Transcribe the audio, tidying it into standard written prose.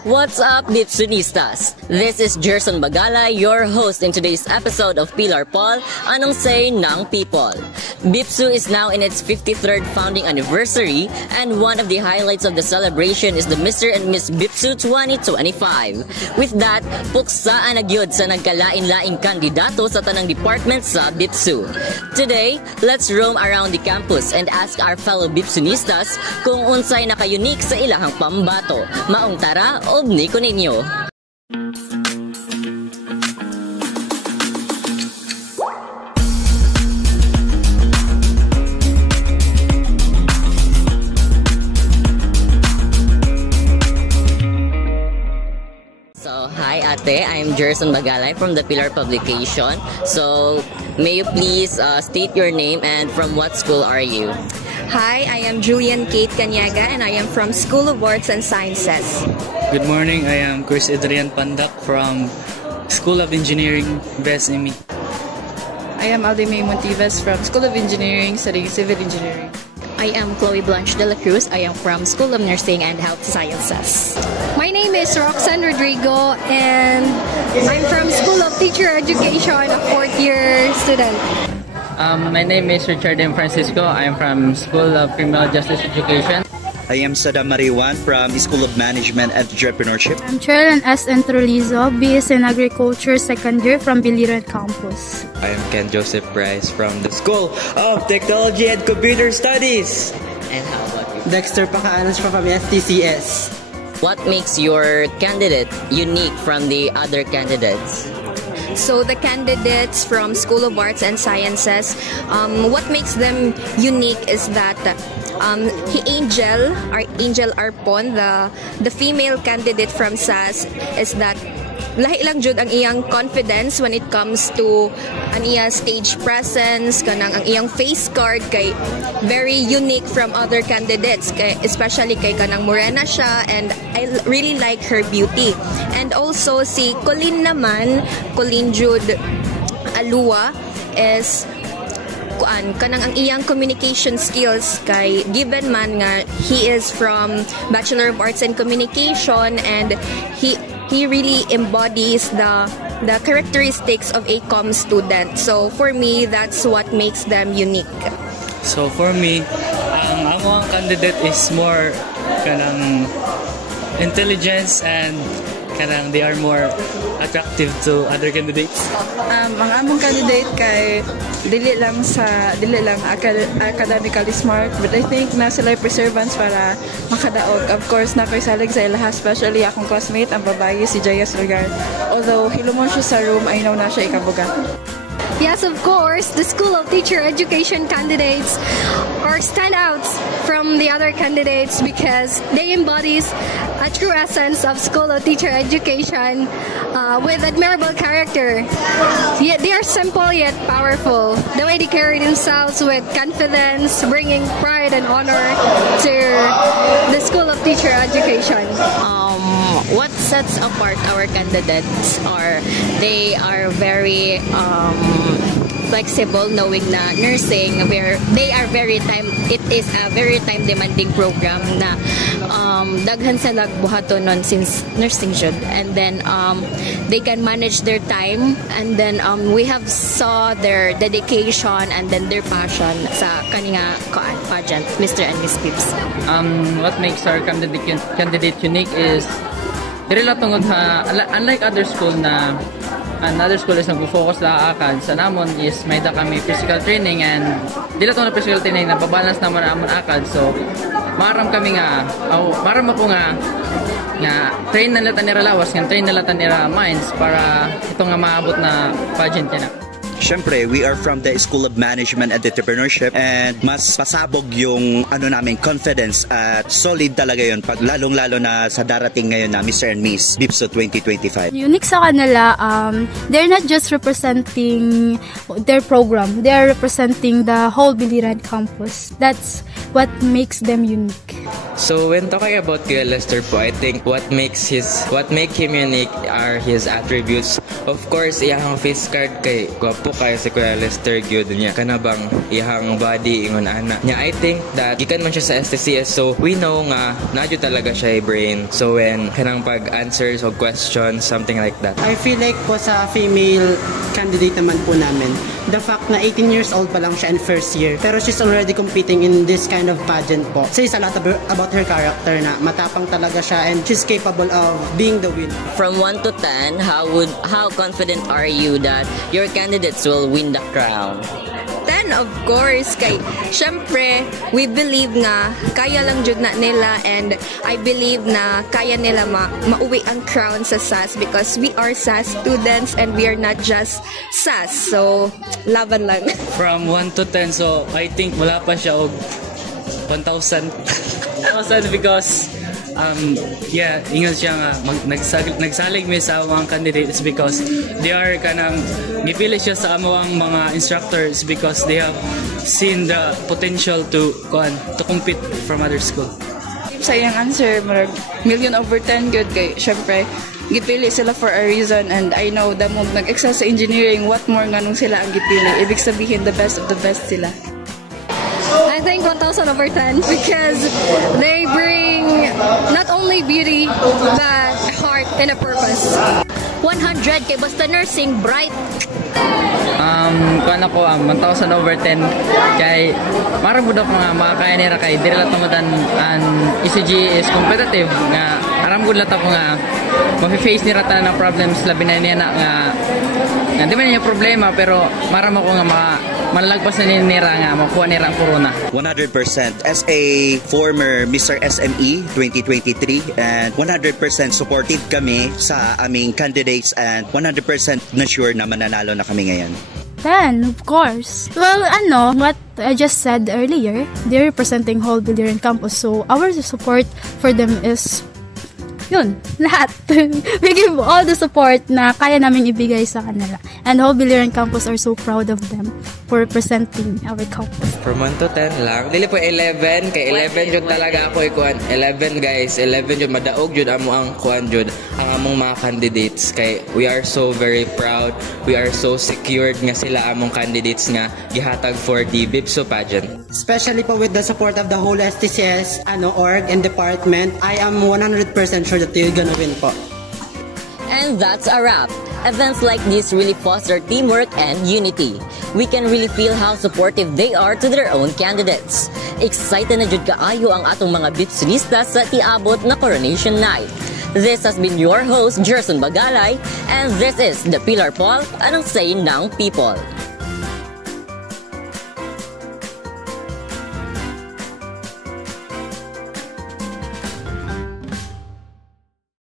What's up, Bipsunistas? This is Jerson Bagala, your host in today's episode of Pilar Paul, Anong Say ng People. Bipsu is now in its 53rd founding anniversary, and one of the highlights of the celebration is the Mr. and Miss Bipsu 2025. With that, puksaan na gyud sa nagkalain-laing kandidato sa tanang department sa Bipsu. Today, let's roam around the campus and ask our fellow Bipsunistas kung unsay naka-unique sa ilahang pambato. Maong tara, obni ko ninyo. So, hi ate, I'm Jerson Bagalay from the Pilar Publication. So, may you please state your name and from what school are you? Hi, I am Julian Kate Canyaga and I am from School of Arts and Sciences. Good morning, I am Chris Adrian Pandak from School of Engineering, BSME. I am Aldemay Montives from School of Engineering, studying Civil Engineering. I am Chloe Blanche de la Cruz. I am from School of Nursing and Health Sciences. My name is Roxanne Rodrigo and I'm from School of Teacher Education, a fourth-year student. My name is Richard M. Francisco. I am from School of Criminal Justice Education. I am Sada Mariwan from School of Management and Entrepreneurship. I'm Cheryl S. Entrolizo, BS in Agriculture, second year from Biliran Campus. I am Ken Joseph Price from the School of Technology and Computer Studies. And how about you? Dexter Pacaanas from STCS. What makes your candidate unique from the other candidates? So the candidates from School of Arts and Sciences, what makes them unique is that Angel Arpon, the female candidate from SAS, is that lahi lang jud ang iyang confidence when it comes to ang iyang stage presence, kanang ang iyang face card kay very unique from other candidates, kay especially kay kanang morena siya, and I really like her beauty. And also si Colleen naman, Colleen Jude Alua, is kanang ang iyang communication skills kay given man nga he is from Bachelor of Arts in Communication, and he really embodies the characteristics of a comm student. So for me, that's what makes them unique. So for me, ang among candidate is more kanang intelligence, and kanang they are more attractive to other candidates. Ang among candidate kay dili lang academically smart, but I think na sila perseverance para makadaog. Of course, na ko'y salig sa ilaha, especially akong classmate, ang babae, si Jaya Solgar. Although hilumon siya sa room, I know na siya ikabuga. Yes, of course, the School of Teacher Education candidates are standouts from the other candidates because they embodies a true essence of School of Teacher Education with admirable character. Yet they are simple yet powerful. The way they carry themselves with confidence, bringing pride and honor to the School of Teacher Education. What sets apart our candidates are they are very flexible, knowing na nursing where they are it is a very time demanding program na daghan sa nagbuhatonon since nursing should, and then they can manage their time, and then we have saw their dedication and then their passion sa kaninga pageant, Mr. and Miss Pips. What makes our candidate unique is dili lang tungod ha, unlike other school na another school is nag-focus lang akad, sa namon is may da kami physical training, and dila tong na physical training na pabalance naman amon akad. So maram kami nga maram ako nga train na lata nila lawas, nga train na lata nila minds para ito nga maabot na pageant na. Siyempre, we are from the School of Management and Entrepreneurship, and mas pasabog yung namin confidence at solid talaga yun pag lalong-lalo na sa darating ngayon na Mr. and Miss Bipsu 2025. Unique sa kanila, they're not just representing their program, they're representing the whole Biliran campus. That's what makes them unique. So when talking about Kuya Lester po, I think what make him unique are his attributes. Of course, iyang face card kay gwapo kay si Kuya Lester gyud niya kanabang ihang body ingon ana nya. I think that gikan man siya sa STCS, so we know nga nadyo talaga siya brain, so when kanang pag answers o questions something like that. I feel like po sa female candidate naman po namin, the fact na 18 years old pa lang siya in first year, pero she's already competing in this kind of pageant po, says a lot about her character na matapang talaga siya and she's capable of being the winner. From 1 to 10, how confident are you that your candidates will win the crown? 10, of course. Kay, syempre, we believe nga kaya lang jud na nila, and I believe na kaya nila mauwi ang crown sa SAS because we are SAS students and we are not just SAS. So, laban lang. From 1 to 10, so I think wala pa siya og 1,000 because ingon siya nga nagsalig mi sa mga candidates because they are kanang gipili siya sa among mga instructors because they have seen the potential to compete from other school. Sa iyang answer, million over 10 good kay syempre gipili sila for a reason, and I know the mo nag-excel sa engineering, what more nganong sila ang gipili, ibig sabihin the best of the best sila. I think 1,000 over 10 because they bring not only beauty but heart and a purpose. 100 kay basta nursing bright. Kuan ako 1,000 over 10 kay marang budok mga makakaya nila kay diri lang tumudan ang ECG is competitive nga aram gud lata ko nga ma-face ni rata na problems labi na niya nga di man niya problema pero maram ako nga malalagpas na nira nga makuha nira ang corona. 100% as a former Mr. SME 2023 and 100% supportive kami sa aming candidates and 100% na sure na mananalo na kami ngayon. 10, of course. Well, what I just said earlier, they're representing whole Biliran campus, so our support for them is yun, lahat. We give all the support na kaya namin ibigay sa kanila. And whole Biliran campus are so proud of them for representing our campus. From 1 to 10 lang. Dili po 11. Kay 11 jud talaga ako ikuan. 11 guys. 11 jud. Madaog jud amo ang kuan jud. Ang among mga candidates. Kay we are so very proud. We are so secured nga sila among candidates nga gihatag for the BIPSO pageant. Especially po with the support of the whole STCS org and department, I am 100% sure that you're gonna win po. And that's a wrap. Events like this really foster teamwork and unity. We can really feel how supportive they are to their own candidates. Excited na jud kaayo ang atong mga BIPSonistas sa tiabot na Coronation Night. This has been your host, Jerson Bagalay, and this is the Pilar Paul, anong say ng people.